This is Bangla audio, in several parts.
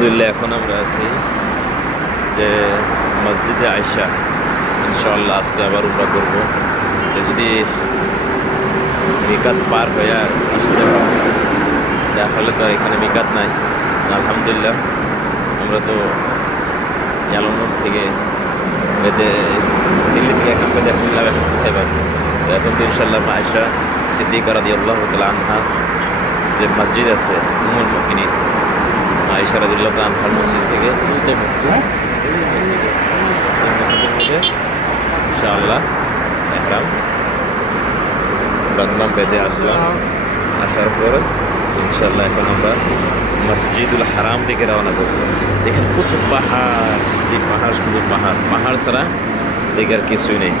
আলহামদুলিল্লাহ এখন আমরা আছি যে মসজিদে আয়েশা। ইনশাআল্লাহ আজকে আবার উমরা করব। যদি মিকাত পার হয়ে আসতে পারি, আসলে তো এখানে মিকাত নাই। আলহামদুলিল্লাহ আমরা তো ইয়ালমুর থেকে দিল্লি থেকে এখান থেকে আসলাম এবার। এখন তো ইনশাআল্লাহ আয়েশা সিদ্দিকা রাদিয়াল্লাহু তাআলা আনহা যে মসজিদ আছে উম্মুল মুমিনিন আয়েশা রাদিয়াল্লাহু তাআলা আনহার মসজিদ থেকে দুটো মসজিদের মধ্যে ইনশাআল্লাহ ইহরাম বাঁধলাম, বেঁধে আসলাম। আসার পর ইনশাআল্লাহ এখন আমরা মসজিদুল হারাম থেকে রওনা করব। দেখেন কত পাহাড়, পাহাড়, শুধু পাহাড়, পাহাড় ছাড়া দেখার কিছুই নেই।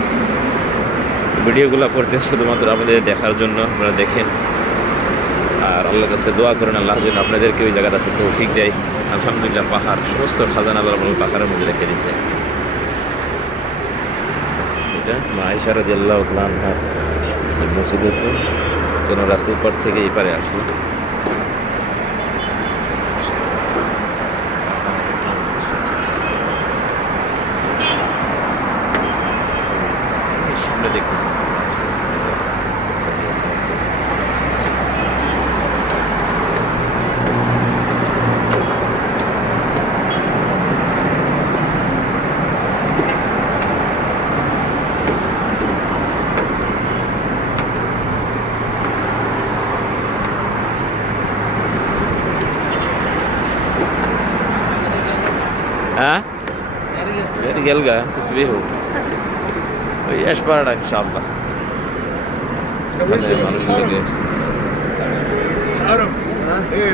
ভিডিওগুলো করতে শুধুমাত্র আমাদের দেখার জন্য, আপনারা দেখেন আর আল্লাহর কাছে দোয়া করেন আল্লাহ যেন আপনাদেরকে ওই জায়গাটাতে তৌফিক দেয়। আলহামদুলিল্লাহ পাহাড়, সমস্ত খাজানা আল্লাহ পাহাড়ের মধ্যে রেখে দিয়েছে। এটা আয়েশা রাদিয়াল্লাহু তাআলা আনহার মসজিদ আছে, কেন রাস্তার পর থেকে এই পারে আসলো। সামনে দেখতেছি हाँ यार गल गा कुछ भी हो यश पाड़ा इंशाल्लाह মানুষগুলোকে ايه